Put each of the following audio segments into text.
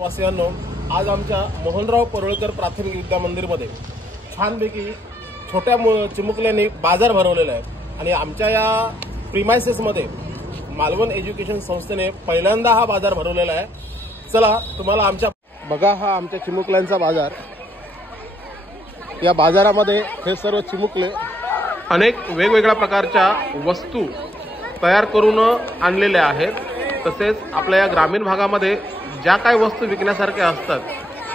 वासियांनो, आज आमच्या मोहनराव परोळकर प्राथमिक विद्या मंदिरमध्ये छानपैकी छोट्या चिमुकल्यांनी बाजार भरवलेला आहे आणि आमच्या या प्रिमायसेसमध्ये मालवण एज्युकेशन संस्थेने पहिल्यांदा हा बाजार भरवलेला आहे। चला तुम्हाला आमच्या बघा, हा आमच्या चिमुकल्यांचा बाजार। या बाजारामध्ये हे सर्व चिमुकले अनेक वेगवेगळ्या प्रकारच्या वस्तू तयार करून आणलेल्या आहेत। तसेच आपल्या या ग्रामीण भागामध्ये ज्या काही वस्तू विकण्यासारख्या असतात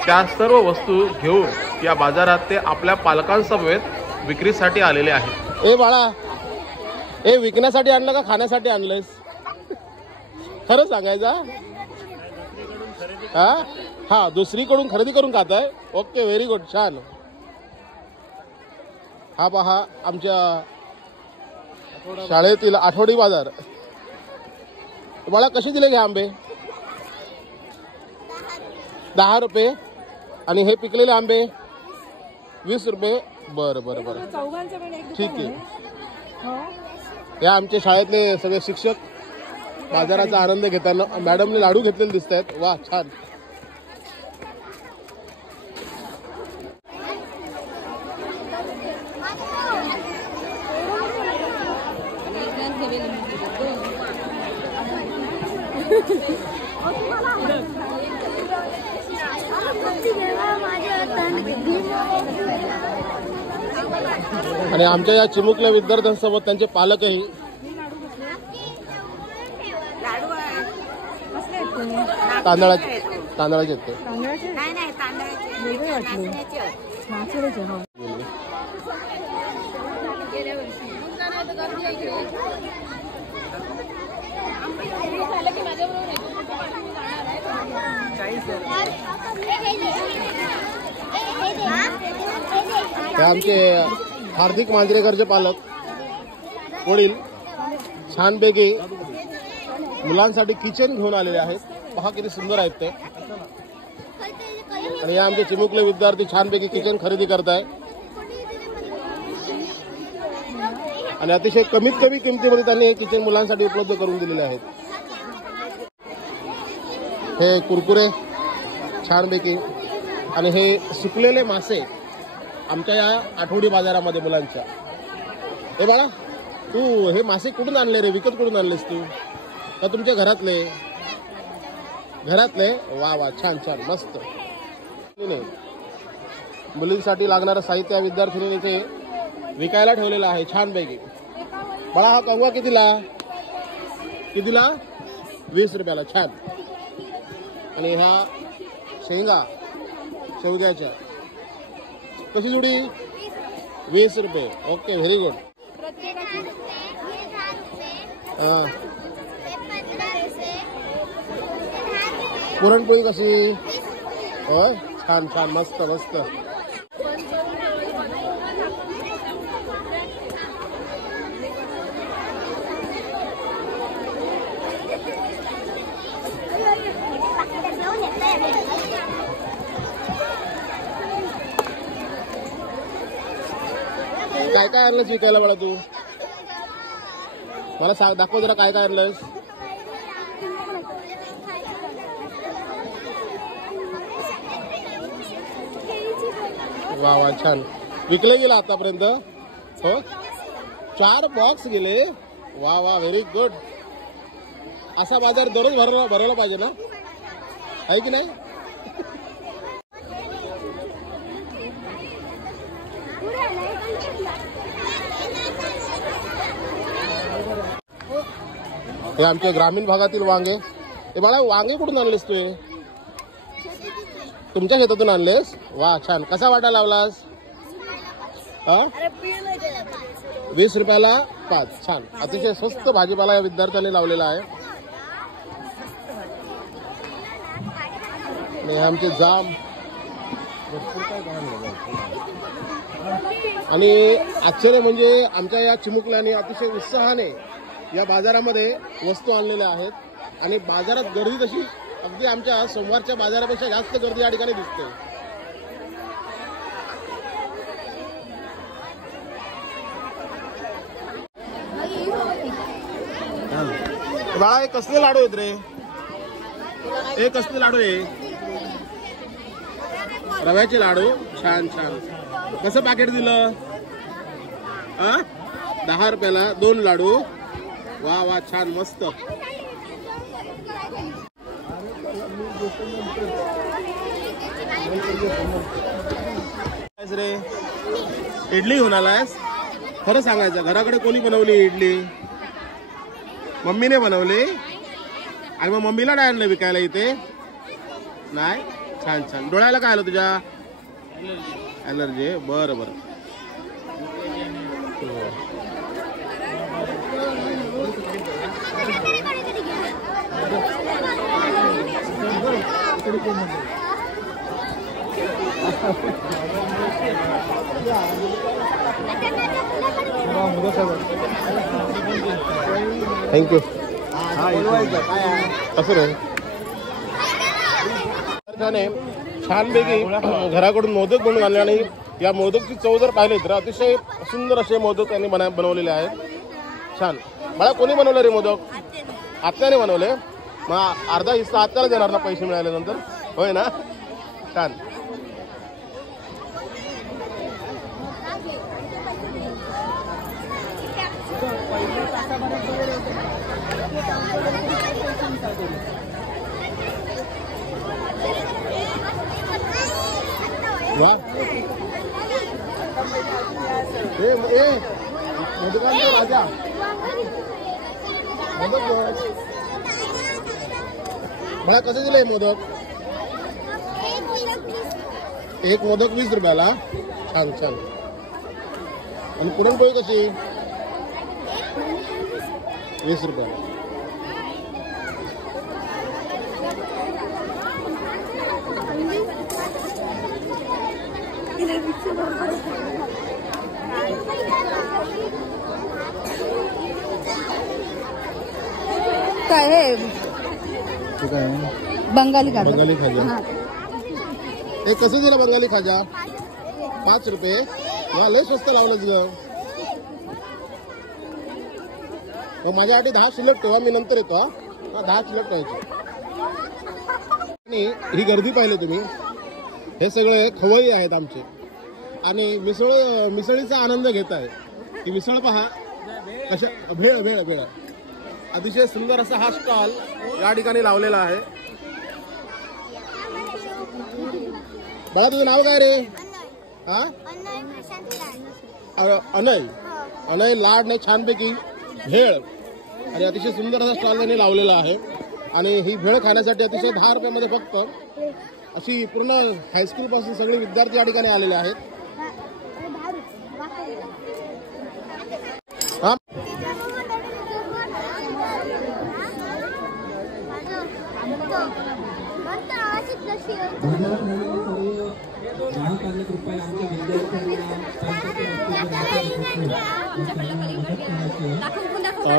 त्या सर्व वस्तू घेऊन या बाजारात ते आपल्या पालकांसमवेत विक्रीसाठी आलेले आहेत। ए बाळा, ए विकण्यासाठी आणलं का खाण्यासाठी आणलंयस? खरं सांगायचा? हा, दुसरीकडून खरेदी करून खाताय? ओके, व्हेरी गुड, छान। हा पहा आमच्या शाळेतील आठवडी बाजार। बाळा कशी दिले घ्या आंबे? 10 रुपये आणि हे पिकलेले आंबे 20 रुपये। बरं बरं बरं, ठीक आहे। या आमच्या शाळेतले सगळे शिक्षक बाजाराचा आनंद घेताना मॅडमने लाडू घेतलेले दिसत आहेत। वा, छान। आणि आमच्या या चिमुकल्या विद्यार्थ्यांसोबत त्यांचे पालकही। तांदळाचे आहेत ते। आमचे हार्दिक मांजरेकरचे पालक वडील छानपैकी मुलांसाठी किचन घेऊन आलेले आहेत। पहा किती सुंदर आहेत ते। आणि आमचे चिमुकले विद्यार्थी छानपैकी किचन खरेदी करताय आणि अतिशय कमीत कमी किमतीमध्ये त्यांनी हे किचन मुलांसाठी उपलब्ध करून दिलेले आहेत। हे कुरकुरे छानपैकी आणि हे सुकलेले मासे आमच्या या आठवडी बाजारामध्ये मुलांच्या। हे बाळा, तू हे मासे कुठून आणले रे? विकत कुठून आणलेस तू? का तुमच्या घरातले? वा वा, छान छान, मस्त। मुलींसाठी लागणारं साहित्य विद्यार्थिनीने ते विकायला ठेवलेलं आहे छानपैकी। बाळा, हा कंगवा कितीला? 20 रुपयाला, छान। आणि ह्या शेंगा शेवग्याच्या कशी जुडी? 20 रुपये। Okay, very good. पुरणपोळी कशी? छान छान, मस्त मस्त। काय काय आणलंस विकायला बाळा तू? मला सांग, दाखव जरा काय काय आणलंस। वा वा, छान। विकले गेला आतापर्यंत? हो, 4 बॉक्स गेले। वा वा, व्हेरी गुड। असा बाजार दररोज भरायला पाहिजे ना, आहे की नाही? हे आमच्या ग्रामीण भागातील वांगे। हे बाळा, वांगे कुठून आणलेस तू? तुमच्या शेतातून आणलेस? वा, छान। कसा वाटा लावलास? 20 रुपयाला 5, छान। अतिशय स्वस्त भाजीपाला या विद्यार्थ्यांनी लावलेला आहे। आणि आमचे जाम आणि आश्चर्य म्हणजे आमच्या या चिमुकल्याने अतिशय उत्साहाने या बाजारामध्ये वस्तू आणलेल्या आहेत आणि बाजारात गर्दी तशी अगदी आमच्या सोमवारच्या बाजारापेक्षा जास्त गर्दी या ठिकाणी दिसते। बाळा, हे कसले लाडू आहेत रे? हे कसले लाडू आहे? रव्याचे लाडू छान छान. कसं पॅकेट दिलं? 10 रुपयाला 2 लाडू. वा वा छान मस्त. रे इडली घेऊन आलायस? खरं सांगायचं, घराकडे कोणी बनवली इडली? मम्मीने बनवली. आणि मग मम्मीला नाही आणलं विकायला इथे? नाही. छान छान. डोळ्याला काय आलं तुझ्या? ॲलर्जी. बरं बरं. थँक्यू. असं रे छानपैकी घराकडून मोदक बनवून आणले आणि या मोदकची चव जर पाहिली तर अतिशय सुंदर असे मोदक त्यांनी बनवलेले आहेत. छान. मला कोणी बनवलं रे मोदक? आत्याने बनवले. मग अर्धा हिस्सा आत्याला देणार ना पैसे मिळाल्यानंतर? होय ना. छान. वा. मोदकांचा राजा. मोदक मला कसं दिलंय मोदक? एक मोदक 20 रुपयाला. छान छान. आणि पुरणपोळी कशी? 20 रुपयाला. काय आहे? बंगाली खाजा. बंगाली खाजा. एक कसं दिलं बंगाली खाजा? 5 रुपये. वा लय स्वस्त लावलंच ग. मग माझ्यासाठी 10 शिल्लक ठेवा, मी नंतर येतो. 10 शिल्लक ठेवायचे. ही गर्दी पाहिली तुम्ही? हे सगळे खवय्ये आहेत आमचे आणि मिसळीचा आनंद घेत आहे. ही मिसळ पहा कशा. भेळ भेळ भेळ. अतिशय सुंदर असा हा स्टॉल या ठिकाणी लावलेला आहे. बाळा तुझं नाव काय रे? हा अनय. अनय लाड ने छानपैकी भेळ आणि अतिशय सुंदर असा स्टॉल त्यांनी लावलेला आहे. आणि ही भेळ खाण्यासाठी अतिशय 10 रुपयामध्ये फक्त अशी पूर्ण हायस्कूल पासून सगळे विद्यार्थी या ठिकाणी आलेले आहेत.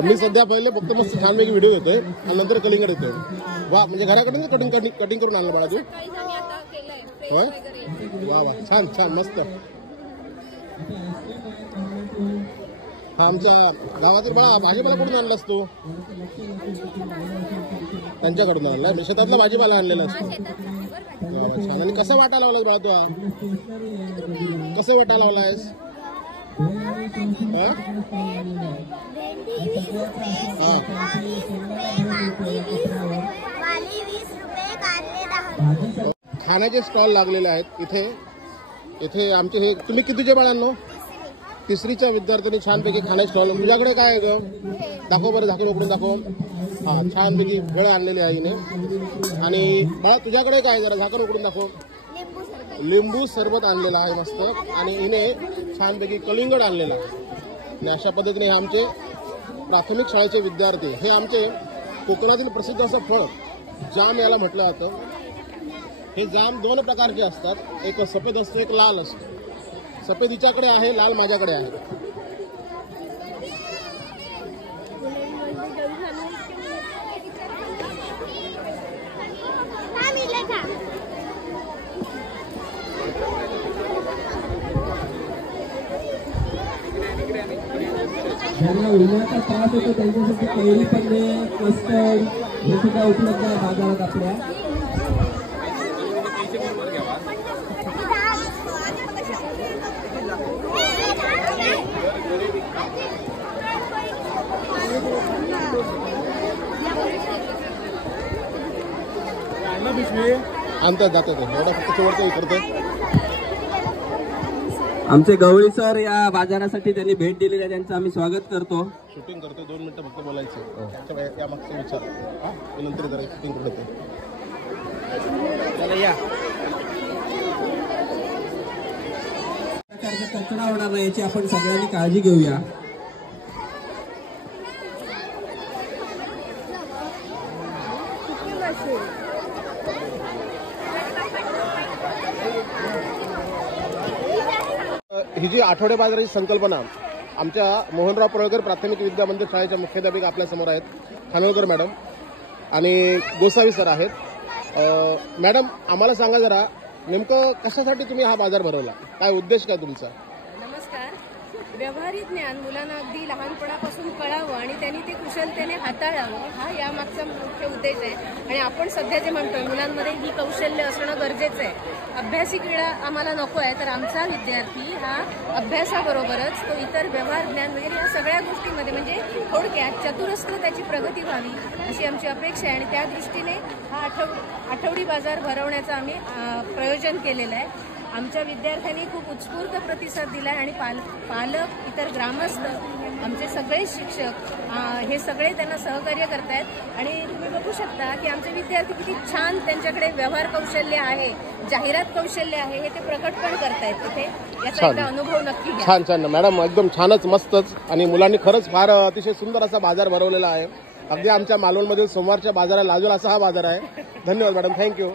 मी सध्या पहिले फक्त मस्त छानपैकी व्हिडिओ घेतोय आणि नंतर कलिंगड येतोय. वा म्हणजे घराकडे कटिंग करून आणलं बाळा तू? होय. वा वा छान छान मस्त. हा आमच्या गावातील बाळा भाजीपाला कुठून आणलास तू? त्यांच्याकडून आणला. मी शेतातला भाजीपाला आणलेला असतो. छान. आणि कसं वाटा लावलास बाळा तू? कसं वाटा लावलायस? खाण्याचे स्टॉल लागलेले आहेत इथे आमचे. हे तुम्ही कितीचे बाळांनो? 3रीच्या विद्यार्थ्यांनी छानपैकी खाण्याचे स्टॉल. तुझ्याकडे काय आहे ग? दाखव बरं, झाकण उघडून दाखव. हा छानपैकी भेळ आणलेली आहे हिने. आणि बाळा तुझ्याकडे काय? जरा झाकण उघडून दाखव. लिंबू सरबत आणलेला आहे मस्त. आणि हिने छानपैकी कलिंगड आणलेला आहे. आणि अशा पद्धतीने हे आमचे प्राथमिक शाळेचे विद्यार्थी. हे आमचे कोकणातील प्रसिद्ध असं फळ जाम याला म्हटलं जातं. हे जाम 2 प्रकारचे असतात. एक सफेद असतो, एक लाल असतो. सफेद हिच्याकडे आहे, लाल माझ्याकडे आहे. ज्यांना उन्हाचा त्रास होतो त्यांच्यासाठी कैरी पन्ने, कस्टर्ड हे सुद्धा उपलब्ध आहे बाजारात आपल्या. आणतात जातात एवढा फक्त शेवटचं करतोय. आमचे गवळी सर या बाजारासाठी त्यांनी भेट दिलेली आहे, त्यांचं आम्ही स्वागत करतो. शूटिंग करतो 2 मिनिटं फक्त बोलायचं या मागचा विचार नंतर जरा शूटिंग करतो. या प्रकारचा कचरा होणार नाही याची आपण सगळ्यांनी काळजी घेऊया. ही जी आठवडे बाजाराची संकल्पना आमच्या मोहनराव परोळकर प्राथमिक विद्या मंदिर शाळेच्या मुख्याध्यापिक आपल्या समोर आहेत, खानोलकर मॅडम आणि गोसावी सर आहेत. मॅडम आम्हाला सांगा जरा नेमकं कशासाठी तुम्ही हा बाजार भरवला, काय उद्देश काय तुमचा? नमस्कार. व्यवहारिक ज्ञान मुलांना अगदी लहानपणापासून कळावं आणि त्यांनी ते कुशलतेने हाताळावं हा यामागचा मुख्य उद्देश आहे. आणि आपण सध्या जे म्हणतोय मुलांमध्ये ही कौशल्य असणं गरजेचं आहे. अभ्यासिक वेळा आम्हाला नको आहे, तर आमचा विद्यार्थी हा अभ्यासाबरोबरच तो इतर व्यवहार ज्ञान वगैरे या सगळ्या गोष्टींमध्ये म्हणजे थोडक्यात चतुरस्त्र त्याची प्रगती व्हावी अशी आमची अपेक्षा आहे. आणि त्या दृष्टीने हा आठवडी बाजार भरवण्याचं आम्ही प्रयोजन केलेलं आहे. आमच्या विद्यार्थ्यांनी खूप उत्स्फूर्त प्रतिसाद दिला आहे आणि पालक, इतर ग्रामस्थ, आमचे सगळे शिक्षक हे सगळे त्यांना सहकार्य करतायत. आणि तुम्ही बघू शकता की आमचे विद्यार्थी किती छान त्यांच्याकडे व्यवहार कौशल्य आहे, जाहिरात कौशल्य आहे हे ते प्रकट पण करतायत. तिथे याचा एकदा अनुभव नक्की घ्या. छान छान मॅडम, एकदम छानच मस्तच. आणि मुलांनी खरंच फार अतिशय सुंदर असा बाजार भरवलेला आहे. अगदी आमच्या मालवणमधील सोमवारच्या बाजाराला लागेल असा हा बाजार आहे. धन्यवाद मॅडम, थँक्यू.